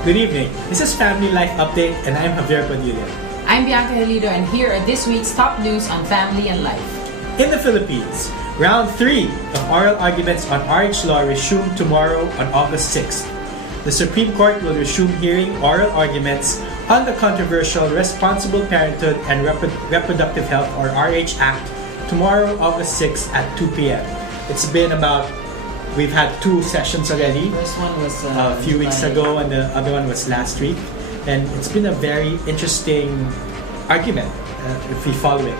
Good evening. This is Family Life Update, and I'm Maricel Badilla. I'm Bianca Helido, and here are this week's top news on family and life. In the Philippines, round 3 of oral arguments on RH law resume tomorrow on August 6th. The Supreme Court will resume hearing oral arguments on the controversial Responsible Parenthood and Reproductive Health, or RH Act, tomorrow, August 6th at 2 p.m. It's been we've had 2 sessions already. First one was a few weeks ago, and the other one was last week. And it's been a very interesting argument if we follow it.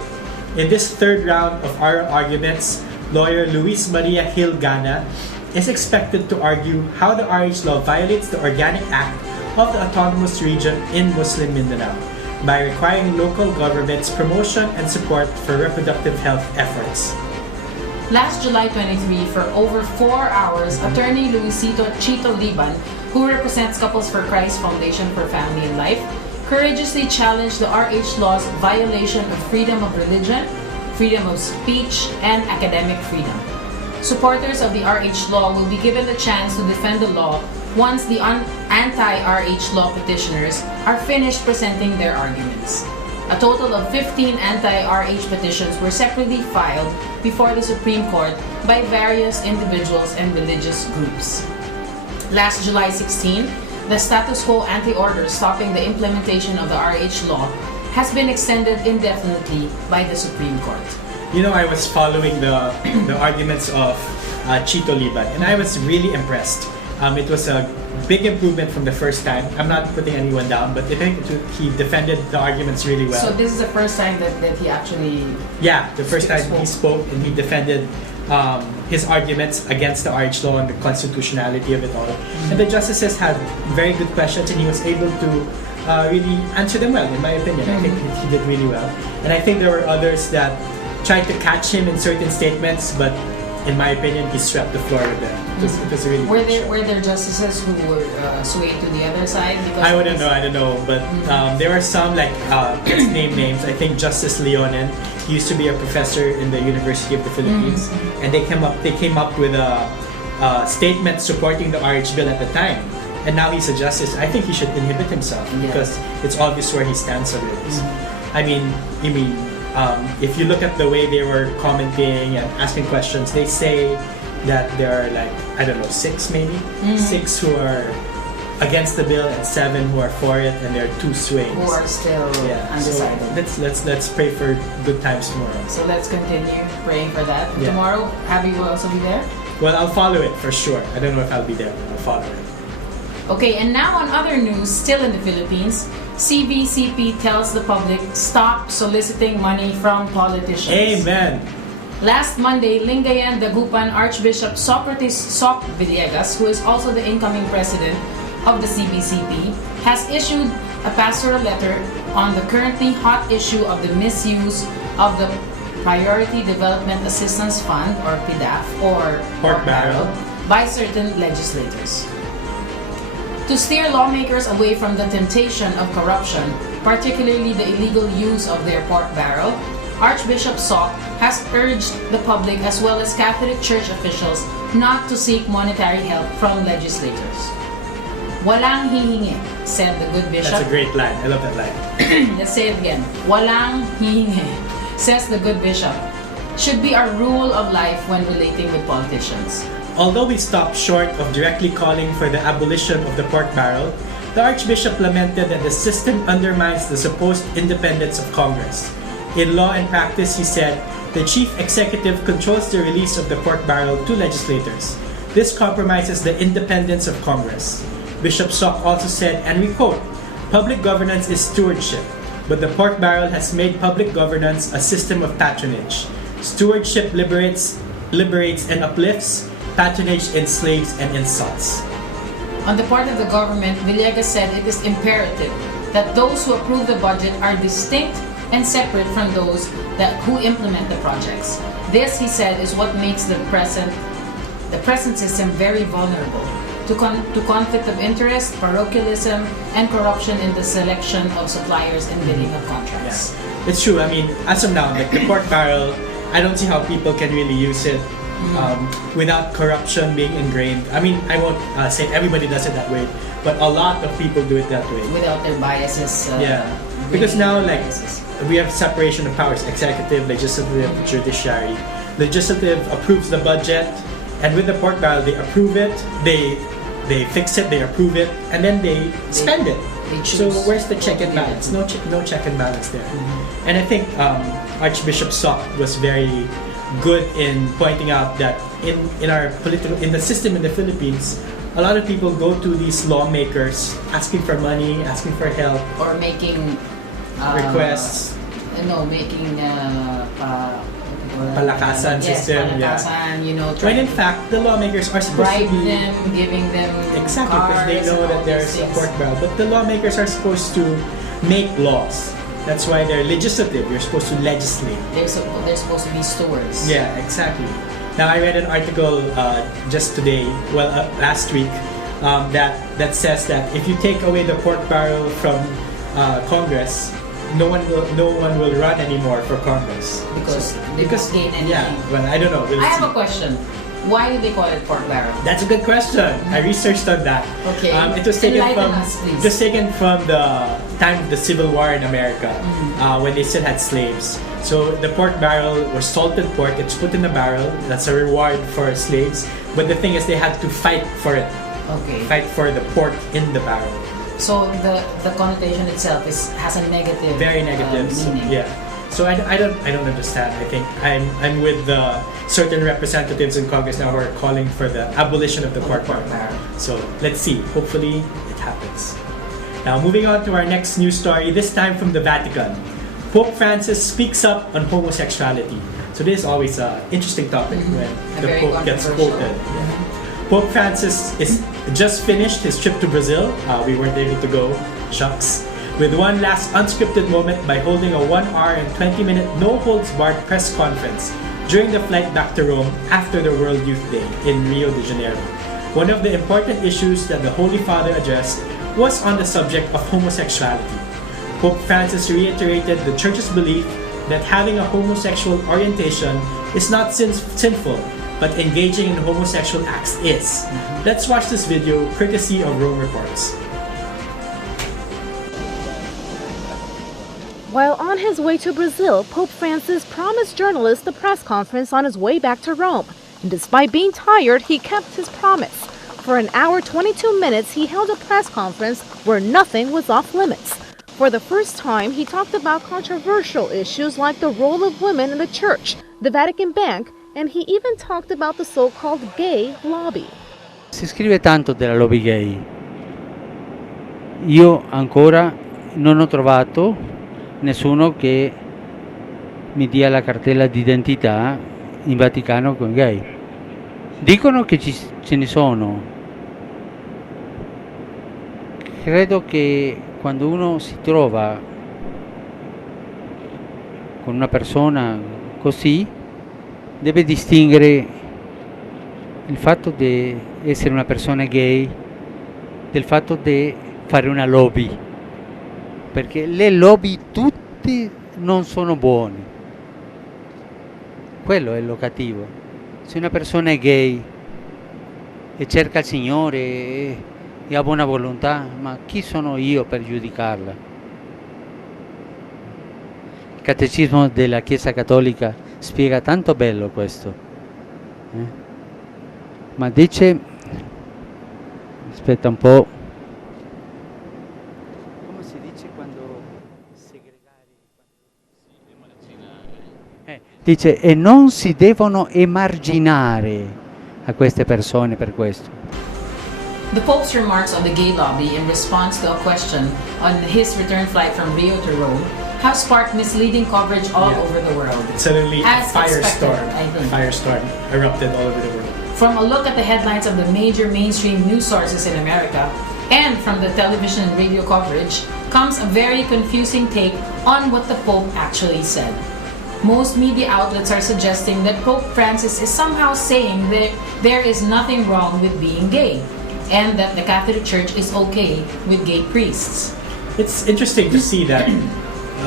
In this third round of oral arguments, lawyer Luis Maria Gil-Gana is expected to argue how the RH law violates the Organic Act of the Autonomous Region in Muslim Mindanao by requiring local governments promotion and support for reproductive health efforts. Last July 23, for over 4 hours, attorney Luisito Chito Liban, who represents Couples for Christ Foundation for Family and Life, courageously challenged the RH law's violation of freedom of religion, freedom of speech, and academic freedom. Supporters of the RH law will be given the chance to defend the law once the anti-RH law petitioners are finished presenting their arguments. A total of 15 anti-RH petitions were separately filed before the Supreme Court by various individuals and religious groups. Last July 16, the status quo anti-order stopping the implementation of the RH law has been extended indefinitely by the Supreme Court. You know, I was following the arguments of Chito Liban, and I was really impressed. It was a big improvement from the first time. I'm not putting anyone down, but I think he defended the arguments really well. So this is the first time that he actually... Yeah, the first time he spoke and he defended his arguments against the RH law and the constitutionality of it all. And the justices had very good questions, and he was able to really answer them well, in my opinion. I think he did really well. And I think there were others that tried to catch him in certain statements, but in my opinion, he swept the floor with them. It was really were there justices who were swayed to the other side? I don't know, but there are some, like, let's name names. I think Justice Leonen, he used to be a professor in the University of the Philippines, and they came up with a statement supporting the RH bill at the time. And now he's a justice. I think he should inhibit himself because it's obvious where he stands on it. I mean, if you look at the way they were commenting and asking questions, they say that there are, like, I don't know, 6 maybe? 6 who are against the bill and 7 who are for it, and there are 2 swings. Who are still undecided. So let's pray for good times tomorrow. So let's continue praying for that. And tomorrow, Abby will also be there? Well, I'll follow it for sure. I don't know if I'll be there, but I'll follow it. Okay, and now on other news, still in the Philippines, CBCP tells the public, stop soliciting money from politicians. Amen. Last Monday, Lingayen Dagupan Archbishop Socrates Soc Villegas, who is also the incoming president of the CBCP, has issued a pastoral letter on the currently hot issue of the misuse of the Priority Development Assistance Fund, or PDAF, or pork barrel, by certain legislators. To steer lawmakers away from the temptation of corruption, particularly the illegal use of their pork barrel, Archbishop Soc has urged the public as well as Catholic Church officials not to seek monetary help from legislators. Walang hihingi, said the good bishop. That's a great line. I love that line. Let's say it again. Walang hihingi, says the good bishop, should be our rule of life when relating with politicians. Although we stopped short of directly calling for the abolition of the pork barrel, the Archbishop lamented that the system undermines the supposed independence of Congress. In law and practice, he said, the chief executive controls the release of the pork barrel to legislators. This compromises the independence of Congress. Bishop Soc also said, and we quote, public governance is stewardship, but the pork barrel has made public governance a system of patronage. Stewardship liberates and uplifts, patronage enslaves and insults. On the part of the government, Villegas said it is imperative that those who approve the budget are distinct and separate from those who implement the projects. This, he said, is what makes the present system very vulnerable to conflict of interest, parochialism, and corruption in the selection of suppliers and bidding of contracts. Yeah. It's true. I mean, as of now, like the pork barrel, I don't see how people can really use it without corruption being ingrained. I mean, I won't say everybody does it that way, but a lot of people do it that way. Without their biases. Yeah, because now like biases. we have separation of powers: executive, legislative, judiciary. Legislative approves the budget, and with the pork barrel, they approve it, they fix it, they approve it, and then they spend it. So where's the check and balance? No check and balance there. And I think Archbishop Sok was very good in pointing out that in our in the system in the Philippines, a lot of people go to these lawmakers asking for money, asking for help, or making requests. Making palakasan system. Palakasan, when in fact the lawmakers are supposed to be them, giving them exactly because they know that there's a pork barrel. But the lawmakers are supposed to make laws. That's why they're legislative. You're supposed to legislate. They're supposed to be stewards. Yeah, exactly. Now I read an article just today, last week, that says that if you take away the pork barrel from Congress, no one will run anymore for Congress because they won't gain anything. Yeah, well, I don't know. I have a question. Why do they call it pork barrel? That's a good question. I researched on that. Okay. It was taken Enlighten from the time of the Civil War in America, when they still had slaves. So the pork barrel was salted pork. It's put in a barrel. That's a reward for slaves. But the thing is, they had to fight for it. Okay. Fight for the pork in the barrel. So the connotation itself has a negative, very negative meaning. Yeah. So I don't understand. I think I'm with the certain representatives in Congress now who are calling for the abolition of the pork barrel. So let's see. Hopefully it happens. Now moving on to our next news story. This time from the Vatican. Pope Francis speaks up on homosexuality. So this is always an interesting topic when the Pope gets quoted. Yeah. Pope Francis is just finished his trip to Brazil. We weren't able to go, shucks. With one last unscripted moment by holding a 1 hour and 20-minute no-holds-barred press conference during the flight back to Rome after the World Youth Day in Rio de Janeiro. One of the important issues that the Holy Father addressed was on the subject of homosexuality. Pope Francis reiterated the Church's belief that having a homosexual orientation is not sinful, but engaging in homosexual acts is. Let's watch this video courtesy of Rome Reports. While on his way to Brazil, Pope Francis promised journalists a press conference on his way back to Rome. And despite being tired, he kept his promise. For an hour 22 minutes, he held a press conference where nothing was off limits. For the first time, he talked about controversial issues like the role of women in the church, the Vatican Bank, and he even talked about the so-called gay lobby. Si scrive tanto della lobby gay. Io ancora non ho trovato nessuno che mi dia la cartella d'identità in Vaticano con gay. Dicono che ce ne sono. Credo che quando uno si trova con una persona così deve distinguere il fatto di essere una persona gay del fatto di fare una lobby, perché le lobby tutte non sono buone. Quello è lo cattivo. Se una persona è gay e cerca il Signore e ha buona volontà, ma chi sono io per giudicarla? Il Catecismo della Chiesa Cattolica spiega tanto bello questo. Ma dice, aspetta un po', come si dice quando segregare? Dice, e non si devono emarginare a queste persone per questo. The Pope's remarks on the gay lobby in response to a question on his return flight from Rio to Rome have sparked misleading coverage all over the world. Suddenly, a firestorm erupted all over the world. From a look at the headlines of the major mainstream news sources in America, and from the television and radio coverage, comes a very confusing take on what the Pope actually said. Most media outlets are suggesting that Pope Francis is somehow saying that there is nothing wrong with being gay, and that the Catholic Church is okay with gay priests. It's interesting to see that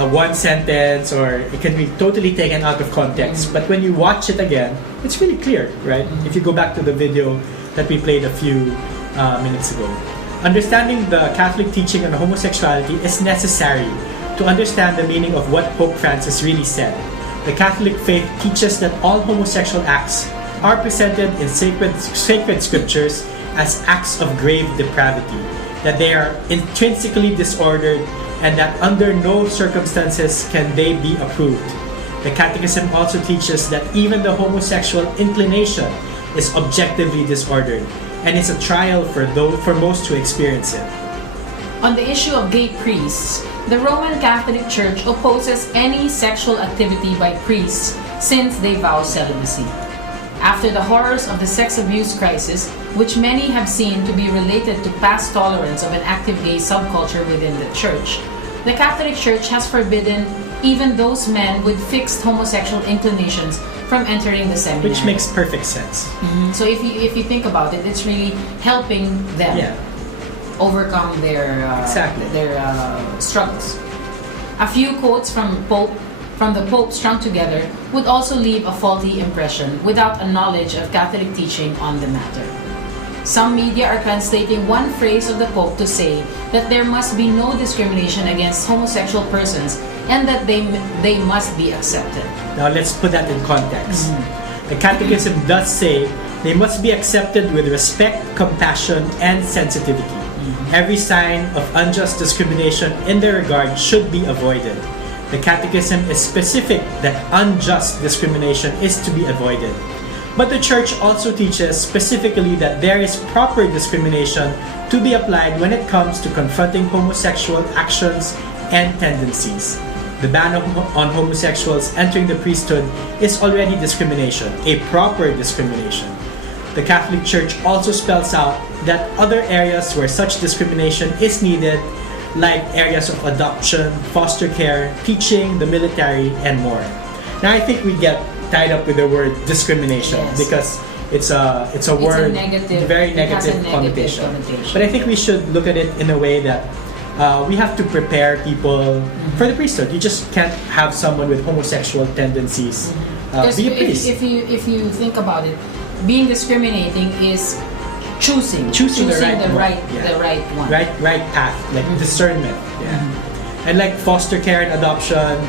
one sentence, or it can be totally taken out of context, but when you watch it again, it's really clear, right? If you go back to the video that we played a few minutes ago. Understanding the Catholic teaching on homosexuality is necessary to understand the meaning of what Pope Francis really said. The Catholic faith teaches that all homosexual acts are presented in sacred scriptures as acts of grave depravity, that they are intrinsically disordered, and that under no circumstances can they be approved. The Catechism also teaches that even the homosexual inclination is objectively disordered, and it's a trial for most who experience it. On the issue of gay priests, the Roman Catholic Church opposes any sexual activity by priests since they vow celibacy. After the horrors of the sex abuse crisis, which many have seen to be related to past tolerance of an active gay subculture within the Church, the Catholic Church has forbidden even those men with fixed homosexual inclinations from entering the seminary. Which makes perfect sense. So if you think about it, it's really helping them overcome their struggles. A few quotes from the Pope strung together would also leave a faulty impression without a knowledge of Catholic teaching on the matter. Some media are translating one phrase of the Pope to say that there must be no discrimination against homosexual persons and that they must be accepted. Now let's put that in context. The Catechism does say they must be accepted with respect, compassion, and sensitivity. Every sign of unjust discrimination in their regard should be avoided. The Catechism is specific that unjust discrimination is to be avoided. But the Church also teaches specifically that there is proper discrimination to be applied when it comes to confronting homosexual actions and tendencies. The ban on homosexuals entering the priesthood is already discrimination, a proper discrimination. The Catholic Church also spells out that other areas where such discrimination is needed, like areas of adoption, foster care, teaching, the military, and more. Now I think we get tied up with the word discrimination because it's a word, very negative connotation. But I think we should look at it in a way that we have to prepare people for the priesthood. You just can't have someone with homosexual tendencies be a priest. If you think about it, being discriminating is choosing the right one, right path, like discernment. And like foster care and adoption,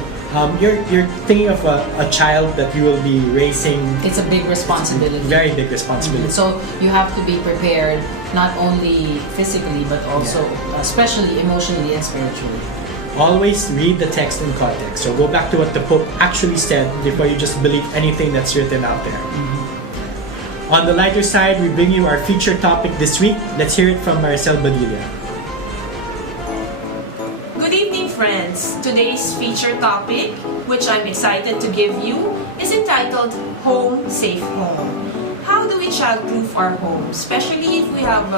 you're thinking of a child that you will be raising. It's a big responsibility. Very big responsibility. So you have to be prepared not only physically but also especially emotionally and spiritually. Always read the text in context. So go back to what the Pope actually said before you just believe anything that's written out there. On the lighter side, we bring you our feature topic this week. Let's hear it from Maricel Badilla. Good evening, friends. Today's feature topic, which I'm excited to give you, is entitled Home Safe Home. How do we childproof our home, especially if we have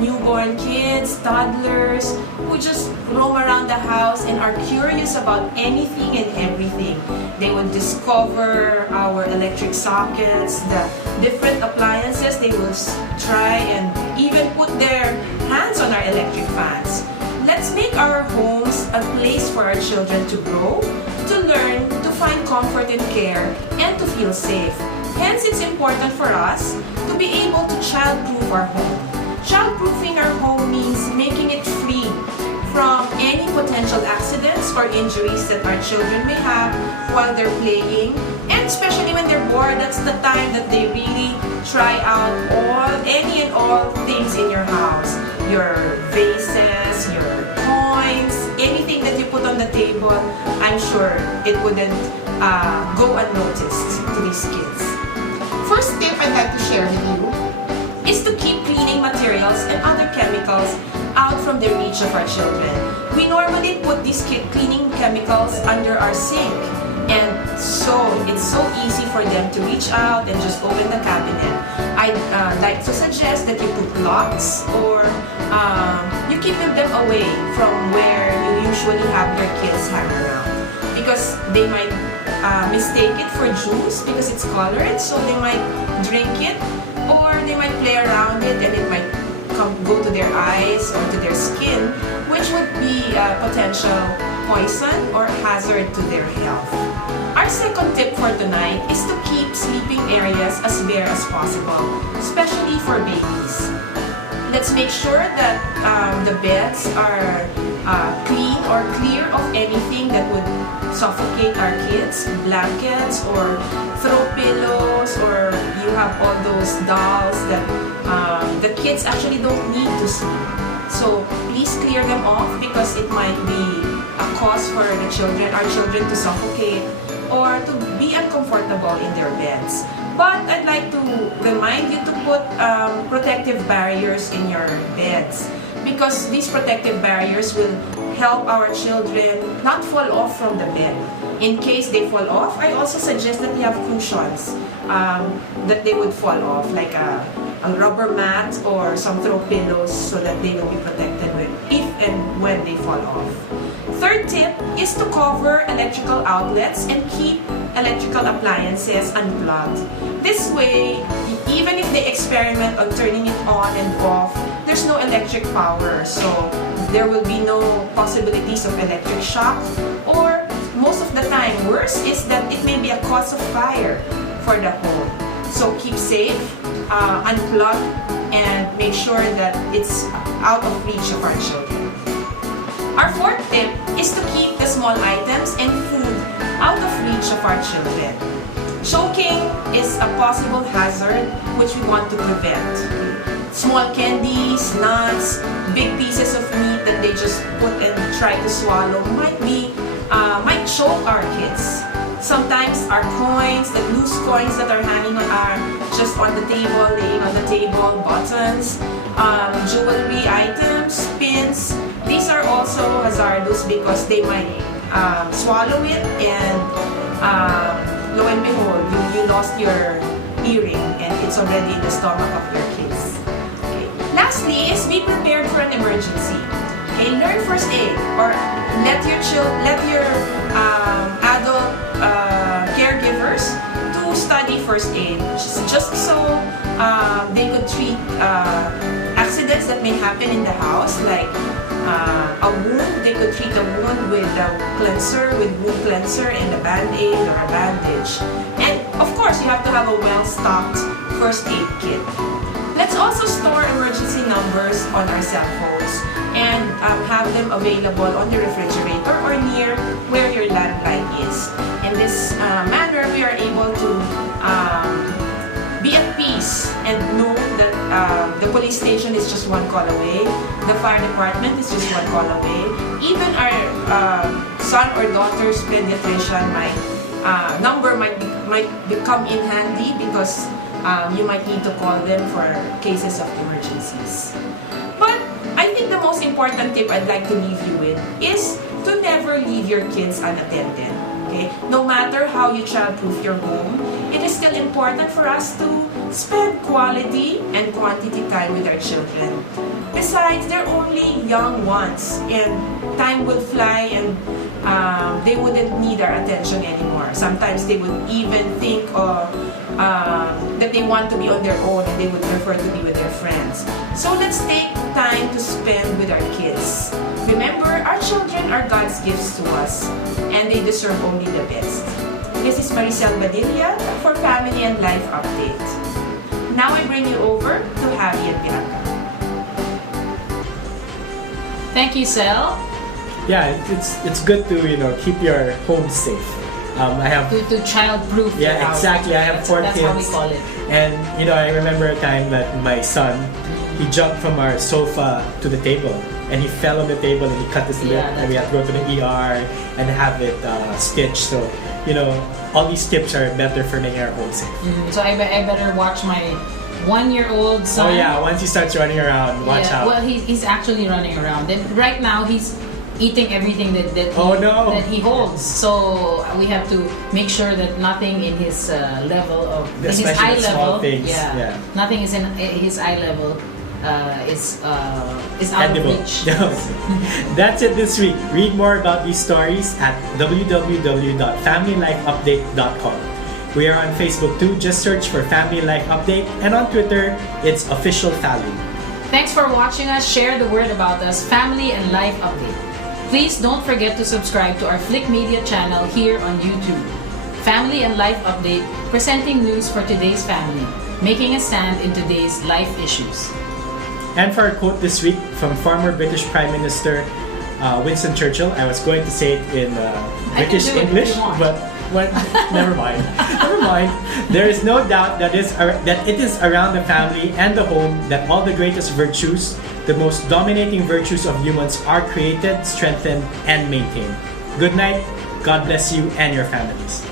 newborn kids, toddlers, who just roam around the house and are curious about anything and everything. They would discover our electric sockets, the different appliances. They will try and even put their hands on our electric fans. Let's make our homes a place for our children to grow, to learn, to find comfort and care, and to feel safe. Hence, it's important for us to be able to childproof our home. Childproofing our home means making it free from any potential accidents or injuries that our children may have while they're playing, and especially when they're bored. That's the time that they really try out any and all things in your house. Your vases, your coins, anything that you put on the table, I'm sure it wouldn't go unnoticed to these kids. First tip I'd like to share with you is to keep cleaning materials and other chemicals out from the reach of our children. We normally put these cleaning chemicals under our sink, and so it's so easy for them to reach out and just open the cabinet. I'd like to suggest that you put locks or you keep them away from where you usually have your kids hang around, because they might mistake it for juice because it's colored, so they might drink it, or they might play around it and it might go to their eyes or to their skin, which which would be a potential poison or hazard to their health. Our second tip for tonight is to keep sleeping areas as bare as possible, especially for babies. Let's make sure that the beds are clean or clear of anything that would suffocate our kids, blankets or throw pillows, or you have all those dolls that the kids actually don't need to sleep. So please clear them off because it might be a cause for the children, our children, to suffocate or to be uncomfortable in their beds. But I'd like to remind you to put protective barriers in your beds, because these protective barriers will help our children not fall off from the bed. In case they fall off, I also suggest that you have cushions that they would fall off, like a rubber mat or some throw pillows, so that they will be protected if and when they fall off. Third tip is to cover electrical outlets and keep electrical appliances unplugged. This way, even if they experiment on turning it on and off, there's no electric power, so there will be no possibilities of electric shock, or most of the time, worse is that it may be a cause of fire for the home. So keep safe, unplug, and make sure that it's out of reach of our children. Our fourth tip is to keep the small items and food out of reach of our children. Choking is a possible hazard which we want to prevent. Small candies, nuts, big pieces of meat that they just put and try to swallow might choke our kids. Sometimes our coins, the loose coins that are hanging are just on the table, laying on the table, buttons, jewelry items, pins. These are also hazardous because they might swallow it, and lo and behold, you lost your earring and it's already in the stomach of your kids. Okay. Lastly is be prepared for an emergency. Okay, learn first aid, or let your adult caregivers to study first aid, just so they could treat accidents that may happen in the house, like a wound. They could treat a wound with a cleanser, with wound cleanser and a band-aid or a bandage. And of course, you have to have a well-stocked first aid kit. Let's also store emergency numbers on our cell phones and have them available on the refrigerator or near where your landline is. In this manner, we are able to be at peace and know that the police station is just one call away, the fire department is just one call away. Even our son or daughter's pediatrician number might become in handy, because you might need to call them for cases of emergencies. But I think the most important tip I'd like to leave you with is to never leave your kids unattended. Okay? No matter how you child-proof your home, it is still important for us to spend quality and quantity time with our children. Besides, they're only young ones, and time will fly, and they wouldn't need our attention anymore. Sometimes they would even think that they want to be on their own, and they would prefer to be with their friends. So let's take time to spend with our kids. Remember, our children are God's gifts to us, and they deserve only the best. This is Maricel Badilla for Family and Life Update. Now I bring you over to Javi and Bianca. Thank you, Sel. Yeah, it's good to keep your home safe. I have To child-proof your house. Exactly. I have four That's kids. how we call it. And I remember a time that my son, he jumped from our sofa to the table, and he fell on the table and he cut his lip, and we had to go to the ER and have it stitched. So all these tips are better for making our home safe. So I better watch my 1-year-old son. Oh yeah, once he starts running around, watch out. Well, he's actually running around. And right now he's eating everything that he holds. So we have to make sure that nothing in his level of his eye level. Things. Yeah, nothing is in his eye level. Is out Edible. of reach. That's it this week. Read more about these stories at www.familylifeupdate.com. We are on Facebook too. Just search for Family Life Update, and on Twitter, it's official FLiQ. Thanks for watching us share the word about us, Family and Life Update. Please don't forget to subscribe to our FLiQ Media channel here on YouTube. Family and Life Update, presenting news for today's family, making a stand in today's life issues. And for our quote this week from former British Prime Minister Winston Churchill, I was going to say it in British do it if English, you want. but never mind. Never mind. There is no doubt that it is around the family and the home that all the greatest virtues, the most dominating virtues of humans, are created, strengthened, and maintained. Good night. God bless you and your families.